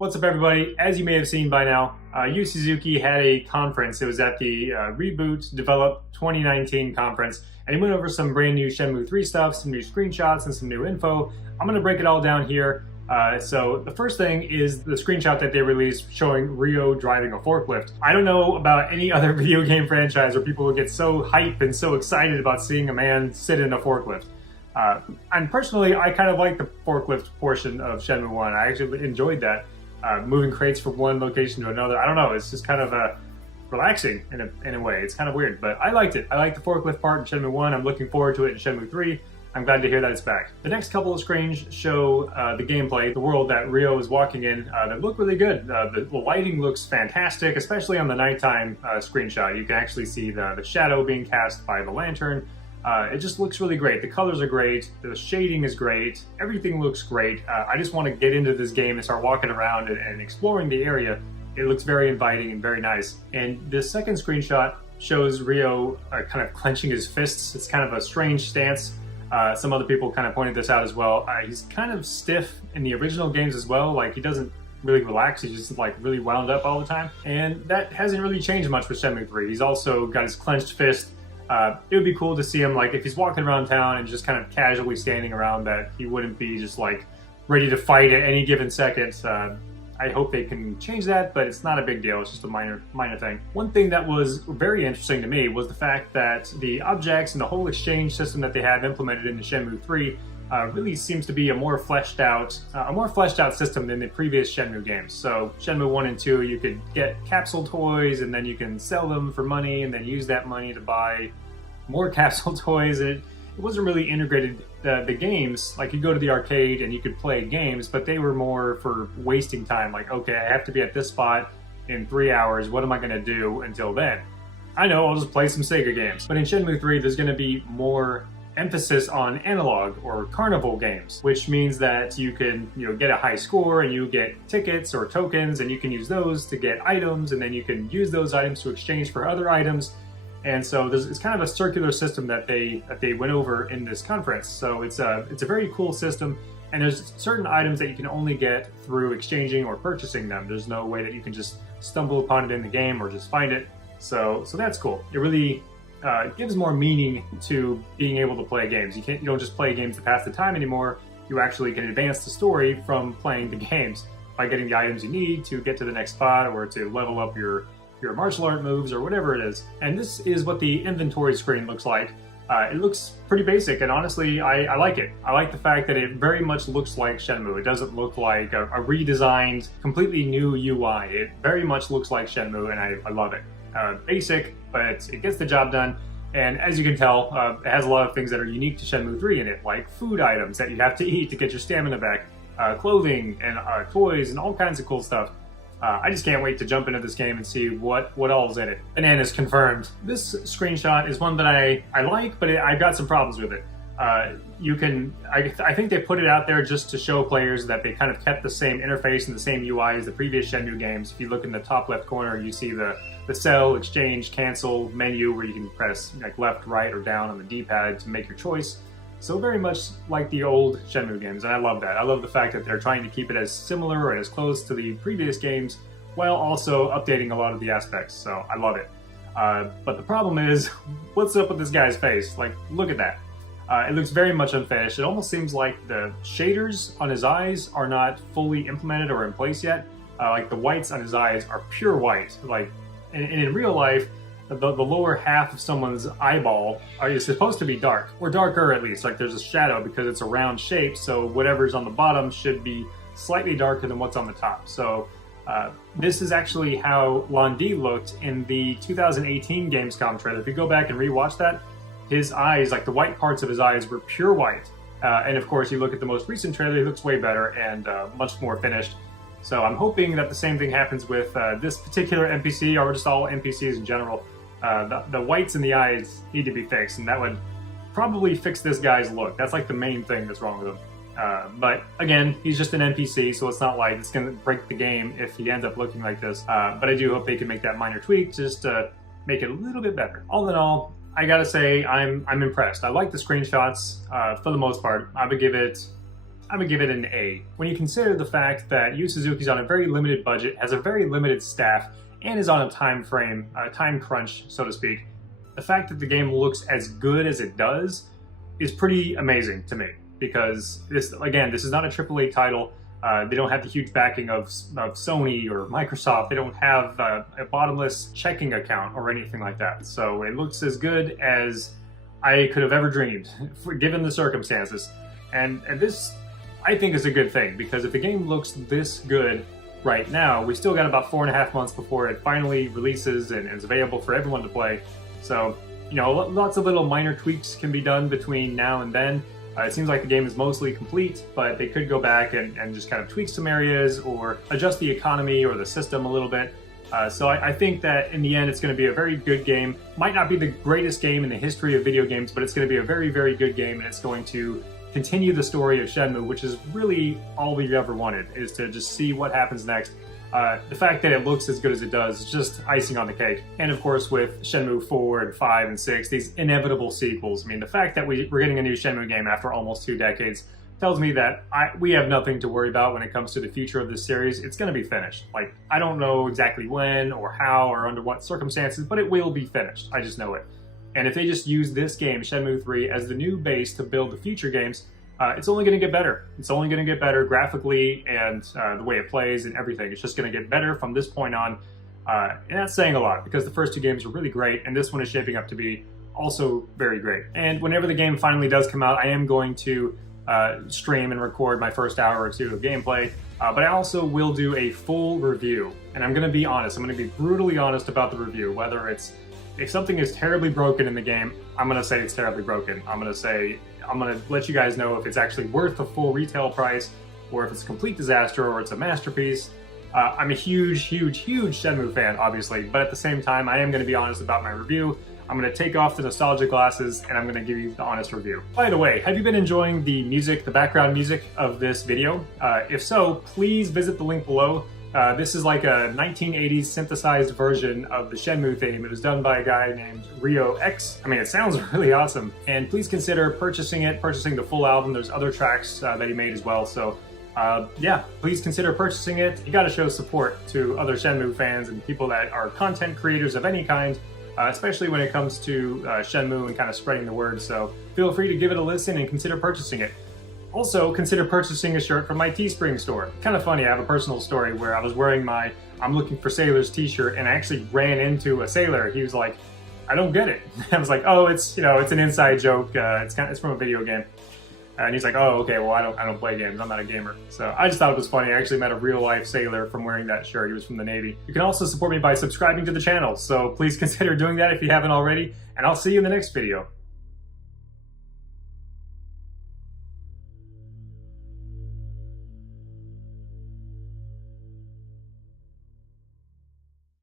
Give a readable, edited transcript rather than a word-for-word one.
What's up, everybody? As you may have seen by now, Yu Suzuki had a conference. It was at the Reboot Develop 2019 conference, and he went over some brand new Shenmue 3 stuff, some new screenshots, and some new info. I'm going to break it all down here. So the first thing is the screenshot that they released showing Ryo driving a forklift. I don't know about any other video game franchise where people will get so hyped and so excited about seeing a man sit in a forklift. And personally, I kind of like the forklift portion of Shenmue 1. I actually enjoyed that. Moving crates from one location to another. I don't know, it's just kind of relaxing in a way. It's kind of weird, but I liked it. I liked the forklift part in Shenmue 1. I'm looking forward to it in Shenmue 3. I'm glad to hear that it's back. The next couple of screens show the gameplay, the world that Ryo is walking in, that look really good. The lighting looks fantastic, especially on the nighttime screenshot. You can actually see the shadow being cast by the lantern. It just looks really great. The colors are great, the shading is great, everything looks great. I just want to get into this game and start walking around and exploring the area. It looks very inviting and very nice. And this second screenshot shows Ryo kind of clenching his fists. It's kind of a strange stance. Some other people kind of pointed this out as well. He's kind of stiff in the original games as well. Like, he doesn't really relax. He's just like really wound up all the time. And that hasn't really changed much with Shenmue 3. He's also got his clenched fist. It would be cool to see him, like, if he's walking around town and just kind of casually standing around, that he wouldn't be just like ready to fight at any given second. I hope they can change that, but it's not a big deal. It's just a minor thing. One thing that was very interesting to me was the fact that the objects and the whole exchange system that they have implemented into Shenmue 3 really seems to be a more fleshed out system than the previous Shenmue games. So Shenmue 1 and 2, you could get capsule toys and then you can sell them for money and then use that money to buy more capsule toys. And it wasn't really integrated. The games, like, you go to the arcade and you could play games, but they were more for wasting time. Like, okay, I have to be at this spot in 3 hours. What am I going to do until then? I know, I'll just play some Sega games. But in Shenmue 3, there's going to be more emphasis on analog or carnival games, which means that you can, get a high score and you get tickets or tokens, and you can use those to get items, and then you can use those items to exchange for other items. And so it's kind of a circular system that they went over in this conference. So it's a very cool system, and there's certain items that you can only get through exchanging or purchasing them. There's no way that you can just stumble upon it in the game or just find it. So that's cool. It really gives more meaning to being able to play games. You don't just play games to pass the time anymore. You actually can advance the story from playing the games by getting the items you need to get to the next spot or to level up your martial art moves or whatever it is. And this is what the inventory screen looks like. It looks pretty basic, and honestly, I like it. I like the fact that it very much looks like Shenmue. It doesn't look like a redesigned, completely new UI. It very much looks like Shenmue, and I love it. Basic, but it gets the job done. And as you can tell, it has a lot of things that are unique to Shenmue 3 in it, like food items that you have to eat to get your stamina back, clothing and toys and all kinds of cool stuff. I just can't wait to jump into this game and see what all's in it. Bananas confirmed. This screenshot is one that I like, but I've got some problems with it. I think they put it out there just to show players that they kind of kept the same interface and the same UI as the previous Shenmue games. If you look in the top left corner, you see the sell, exchange, cancel menu where you can press like left, right, or down on the D-pad to make your choice. So very much like the old Shenmue games, and I love that. I love the fact that they're trying to keep it as similar or as close to the previous games while also updating a lot of the aspects, so I love it. But the problem is, what's up with this guy's face? Like, look at that. It looks very much unfinished. It almost seems like the shaders on his eyes are not fully implemented or in place yet. Like, the whites on his eyes are pure white. Like, and in real life, the lower half of someone's eyeball is supposed to be dark, or darker at least. Like, there's a shadow because it's a round shape, so whatever's on the bottom should be slightly darker than what's on the top. So this is actually how Londi looked in the 2018 Gamescom trailer. If you go back and rewatch that, his eyes, like the white parts of his eyes, were pure white. And of course, you look at the most recent trailer, he looks way better and much more finished. So I'm hoping that the same thing happens with this particular NPC, or just all NPCs in general. The whites in the eyes need to be fixed, and that would probably fix this guy's look. That's like the main thing that's wrong with him. But again, he's just an NPC, so it's not like it's going to break the game if he ends up looking like this. But I do hope they can make that minor tweak just to make it a little bit better. All in all, I gotta say I'm impressed. I like the screenshots for the most part. I would give it I'm gonna give it an A. When you consider the fact that Yu Suzuki's on a very limited budget, has a very limited staff, and is on a time crunch, so to speak, the fact that the game looks as good as it does is pretty amazing to me. Because this is not a AAA title. They don't have the huge backing of Sony or Microsoft. They don't have a bottomless checking account or anything like that. So it looks as good as I could have ever dreamed, given the circumstances. And this, I think, is a good thing, because if the game looks this good right now, we still got about 4.5 months before it finally releases and is available for everyone to play. So, you know, lots of little minor tweaks can be done between now and then. It seems like the game is mostly complete, but they could go back and just kind of tweak some areas or adjust the economy or the system a little bit. So I think that in the end, it's going to be a very good game. Might not be the greatest game in the history of video games, but it's going to be a very, very good game, and it's going to continue the story of Shenmue, which is really all we've ever wanted, is to just see what happens next. The fact that it looks as good as it does is just icing on the cake. And of course, with Shenmue 4 and 5 and 6, these inevitable sequels. I mean, the fact that we're getting a new Shenmue game after almost 2 decades tells me that we have nothing to worry about when it comes to the future of this series. It's going to be finished. Like, I don't know exactly when or how or under what circumstances, but it will be finished. I just know it. And if they just use this game, Shenmue 3, as the new base to build the future games, it's only going to get better. It's only going to get better graphically and the way it plays and everything. It's just going to get better from this point on. And that's saying a lot, because the first 2 games were really great, and this one is shaping up to be also very great. And whenever the game finally does come out, I am going to stream and record my first hour or 2 of gameplay. But I also will do a full review. And I'm going to be honest. I'm going to be brutally honest about the review. Whether it's, if something is terribly broken in the game, I'm going to say it's terribly broken. I'm going to let you guys know if it's actually worth the full retail price, or if it's a complete disaster, or it's a masterpiece. I'm a huge, huge, huge Shenmue fan, obviously, but at the same time, I am going to be honest about my review. I'm going to take off the nostalgia glasses, and I'm going to give you the honest review. By the way, have you been enjoying the music, the background music of this video? If so, please visit the link below. This is like a 1980s synthesized version of the Shenmue theme. It was done by a guy named RyoX. I mean, it sounds really awesome. And please consider purchasing the full album. There's other tracks that he made as well. So yeah, please consider purchasing it. You gotta show support to other Shenmue fans and people that are content creators of any kind, especially when it comes to Shenmue and kind of spreading the word. So feel free to give it a listen and consider purchasing it. Also, consider purchasing a shirt from my Teespring store. Kind of funny, I have a personal story where I was wearing my I'm looking for sailors t-shirt, and I actually ran into a sailor. He was like, I don't get it. I was like, oh, it's, you know, it's an inside joke. It's from a video game. And he's like, oh, okay, well, I don't play games. I'm not a gamer. So I just thought it was funny. I actually met a real life sailor from wearing that shirt. He was from the Navy. You can also support me by subscribing to the channel. So please consider doing that if you haven't already. And I'll see you in the next video.